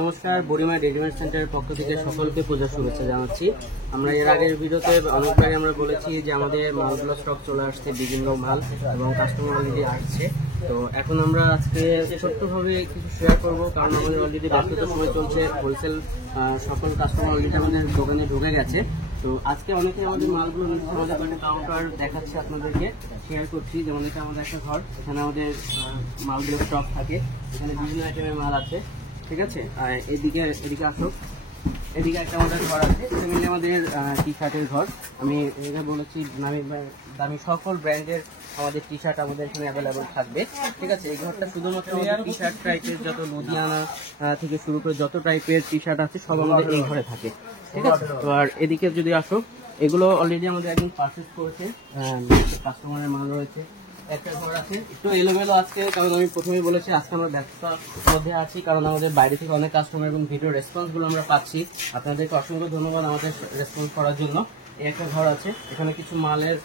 নমস্কার, বড়িমা রেডিমেড সেন্টারের পক্ষ থেকে সকলকে পূজার শুভেচ্ছা জানাচ্ছি। আমরা এর আগের ভিডিওতে অনেকবারই আমরা বলেছি যে আমাদের মালগুলো স্টক চলে আসছে, বিভিন্ন মাল এবং কাস্টমার অলরেডি আসছে। তো এখন আমরা আজকে ছোট্টভাবে কিছু শেয়ার করবো, কারণ আমাদের অলরেডি ব্যস্ততার সময় চলছে, হোলসেল সকল কাস্টমার অলরেডি আমাদের দোকানে ঢুকে গেছে। তো আজকে অনেকে আমাদের মালগুলো নিচ্ছে, আমাদের একটা কাউন্টার দেখাচ্ছে, আপনাদেরকে শেয়ার করছি। যেমন এটা আমাদের একটা ঘর, এখানে আমাদের মালগুলো স্টক থাকে, এখানে বিভিন্ন আইটেমের মাল আছে, ঠিক আছে। আর এদিকে আসো, এদিকে একটা আমাদের ঘর আছে, এটা মিলে আমাদের টি শার্টের ঘর। আমি এটা বলেছি দামি সকল ব্র্যান্ডের আমাদের টি শার্ট আমাদের এখানে অ্যাভেলেবল থাকবে, ঠিক আছে। এই ঘরটা শুধুমাত্র টি শার্ট টাইপের যত লুধিয়ানা থেকে শুরু করে যত টাইপের টি শার্ট আছে সব আমাদের এই ঘরে থাকে, ঠিক আছে। তো আর এদিকে যদি আসো, এগুলো অলরেডি আমাদের একদম পারচেজ করেছে, কাস্টমারের মাল রয়েছে। একটা ঘর আছে একটু এলোমেলো আজকে, কারণ আমি প্রথমেই বলেছি আজকে আমরা ব্যস্ততার মধ্যে আছি, কারণ আমাদের বাইরে থেকে অনেক কাস্টমার এবং ভিডিও রেসপন্সগুলো আমরা পাচ্ছি। আপনাদেরকে অসংখ্য ধন্যবাদ আমাদের রেসপন্স করার জন্য। এই একটা ঘর আছে, এখানে কিছু মালের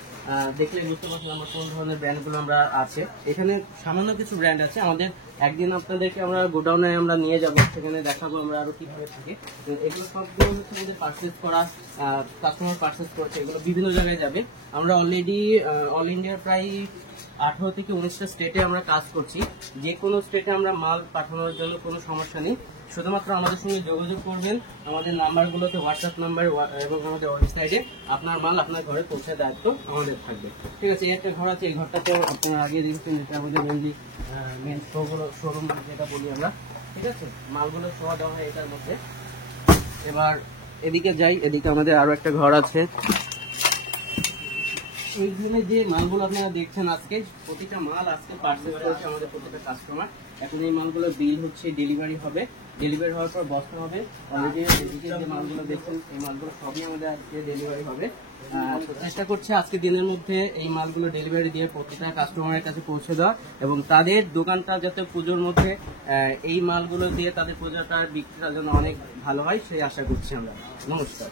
দেখলে বুঝতে পারছেন আমরা কোন ধরনের ব্র্যান্ডগুলো আমরা আছে। এখানে সামান্য কিছু ব্র্যান্ড আছে, আমাদের একদিন আপনাদেরকে আমরা গোডাউনে আমরা নিয়ে যাব, সেখানে দেখাবো আমরা আরো কিভাবে থাকে। এগুলো সবগুলো হচ্ছে আমাদের পারচেজ করা, কাস্টমার পারচেজ করেছে, এগুলো বিভিন্ন জায়গায় যাবে। আমরা অলরেডি অল ইন্ডিয়ার প্রায় 18 থেকে 19টা স্টেটে আমরা কাজ করছি। যে কোনো স্টেটে আমরা মাল পাঠানোর জন্য কোনো সমস্যা নেই, শুধুমাত্র আমাদের সঙ্গে যোগাযোগ করবেন। আমাদের নাম্বারগুলোতে হোয়াটসঅ্যাপ নাম্বার এবং আমাদের ওয়েবসাইটে আপনার মাল আপনার ঘরে পৌঁছে দায়িত্ব আমাদের থাকবে, ঠিক আছে। এই একটা ঘর আছে, এই ঘরটাতে আপনারা আগে দেখছেন, এটা আমাদের মেন শোরুম যেটা বলি আমরা, ঠিক আছে। মালগুলো শোয়া দেওয়া হয় এটার মধ্যে। এবার এদিকে যাই, এদিকে আমাদের আরো একটা ঘর আছে। এইখানে যে মালগুলো আপনারা দেখছেন আজকে, প্রতিটা মাল আজকে পার্সেল করেছে আমাদের প্রতিটা কাস্টমার। এখন এই মালগুলো বিল হচ্ছে, ডেলিভারি হবে, ডেলিভারি হওয়ার পর বস্তা হবে। অলরেডি এদিকে যে মালগুলো দেখছেন, এই মালগুলো সবই আমাদের আজকে ডেলিভারি হবে। চেষ্টা করছে আজকে দিনের মধ্যে এই মালগুলো ডেলিভারি দিয়ে প্রতিটা কাস্টমারের কাছে পৌঁছে দেওয়া, এবং তাদের দোকানটা যাতে পুজোর মধ্যে এই মালগুলো দিয়ে তাদের পুজোটা বিক্রিটার জন্য অনেক ভালো হয়, সেই আশা করছি আমরা। নমস্কার।